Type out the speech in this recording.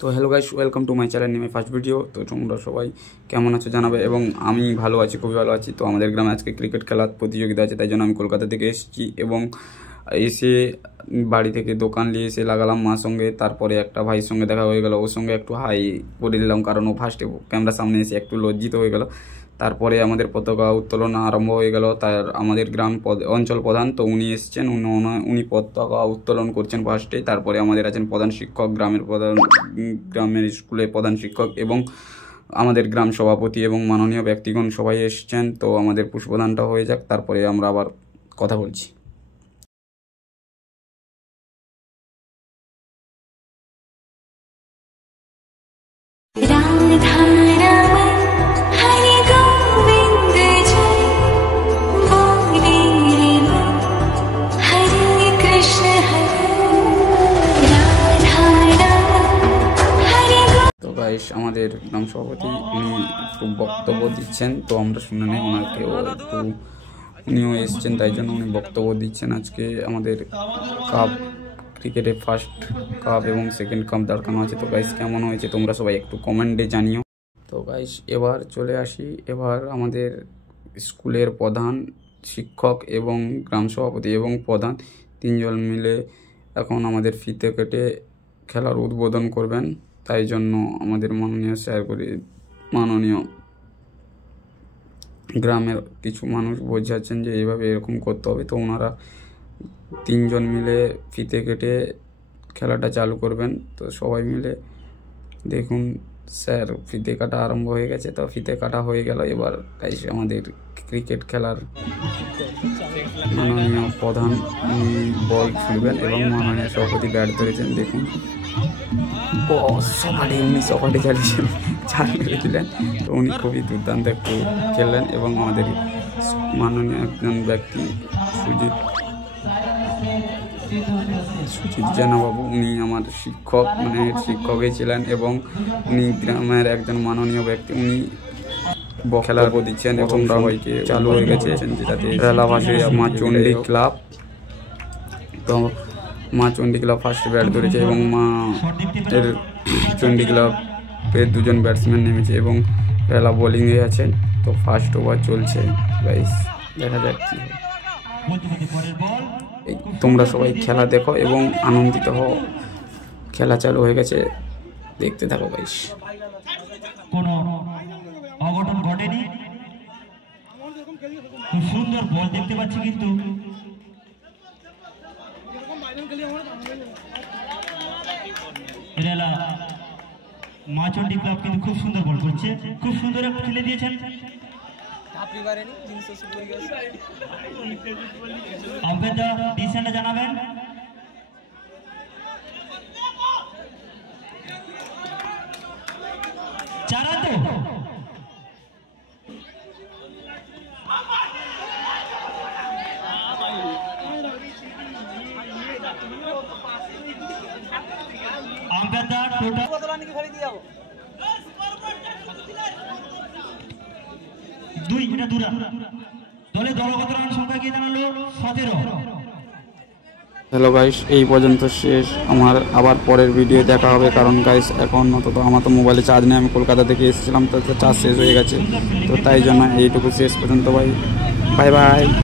তো hello guys, welcome to my channel নেমে first video. তো তোমরা সবাই কেমন আছো জানাবে, এবং আমি ভালো আছি, খুবই ভালো আছি। তো আমাদের গ্রামে আজকে ক্রিকেট খেলার প্রতিযোগিতা আছে, তাই জন্য আমি কলকাতা থেকে এসেছি এবং এসে বাড়ি থেকে দোকান নিয়ে এসে লাগালাম মার সঙ্গে। তারপরে একটা ভাইয়ের সঙ্গে দেখা হয়ে গেল, ওর সঙ্গে একটু হাই করে দিলাম, কারণ ও ফার্স্টে ক্যামেরার সামনে এসে একটু লজ্জিত হয়ে গেল। তারপরে আমাদের পতাকা উত্তোলন আরম্ভ হয়ে গেল। তার আমাদের গ্রাম অঞ্চল প্রধান, তো উনি এসছেন, উনি পতাকা উত্তোলন করছেন ফার্স্টে। তারপরে আমাদের আছেন প্রধান শিক্ষক, গ্রামের স্কুলের প্রধান শিক্ষক, এবং আমাদের গ্রাম সভাপতি এবং মাননীয় ব্যক্তিগণ সবাই এসছেন। তো আমাদের পুষ্পদানটা হয়ে যাক, তারপরে আমরা আবার কথা বলছি। আমাদের গ্রাম সভাপতি উনি একটু বক্তব্য দিচ্ছেন, তো আমরা শুনে নেই ওনাকেও একটু। উনিও এসছেন, তাই জন্য উনি বক্তব্য দিচ্ছেন। আজকে আমাদের কাপ, ক্রিকেটে ফার্স্ট কাপ এবং সেকেন্ড কাপ দাঁড়ানো আছে। তো গাইস কেমন হয়েছে তোমরা সবাই একটু কমেন্টে জানিও। তো গাইস এবার চলে আসি, এবার আমাদের স্কুলের প্রধান শিক্ষক এবং গ্রাম সভাপতি এবং প্রধান তিনজন মিলে এখন আমাদের ফিতে কেটে খেলার উদ্বোধন করবেন। তাই জন্য আমাদের মাননীয় গ্রামের কিছু মানুষ বোঝাচ্ছেন যে এইভাবে এরকম করতে হবে। তো ওনারা তিনজন মিলে ফিতে কেটে খেলাটা চালু করবেন। তো সবাই মিলে দেখুন, স্যার ফিতে কাটা আরম্ভ হয়ে গেছে। তো ফিতে কাটা হয়ে গেল। এবার তাই আমাদের ক্রিকেট খেলার মাননীয় প্রধান বল ছুড়বেন এবং মাননীয় সভাপতি ব্যাট ধরেছেন। দেখুন উনি সকালে চালিয়েছেন, 4 মেরে দিলেন। তো উনি খুবই দুর্দান্ত একটু খেললেন। এবং আমাদের মাননীয় একজন ব্যক্তি সুজিত জানাবাবু, উনি আমার শিক্ষক, শিক্ষকই ছিলেন এবং উনি গ্রামের একজন মাননীয় ব্যক্তি। উনি খেলার দিচ্ছেন এবং সবাইকে চালু হয়ে গেছে রেলাভাসে মা চণ্ডী ক্লাব। তো মা চণ্ডী ক্লাব ফার্স্ট ব্যাট ধরেছে এবং মা এর চণ্ডী ক্লাবের দুজন ব্যাটসম্যান নেমেছে এবং রেলা বোলিংয়ে আছেন। তো ফার্স্ট ওভার চলছে, গাইস দেখা যাক কি হয়। তোমরা সবাই খেলা দেখো এবং আনন্দিত হও। খেলা চালু হয়ে গেছে, দেখতে থাকো গাইস। কোনো অঘটন ঘটেনি, খুব সুন্দর বল দেখতে পাচ্ছি, কিন্তু রেলা মা চণ্ডী ক্লাব কিন্তু খুব সুন্দর বল করছে, খুব সুন্দর খেলে দিয়েছেন। আম্পায়ার ডিসিশনটা জানাবেন। চারা তো দুই, এটা দুরা দলে দলগত রান সংখ্যা কি জানালো 17। হ্যালো গাইস, এই পর্যন্ত শেষ। আমার আবার পরের ভিডিও দেখা হবে, কারণ গাইস এখন আমার তো মোবাইলে চার্জ নেই। আমি কলকাতা থেকে এসেছিলাম, তো চার্জ শেষ হয়ে গেছে। তো তাই জন্য এইটুকু শেষ পর্যন্ত। Bye bye.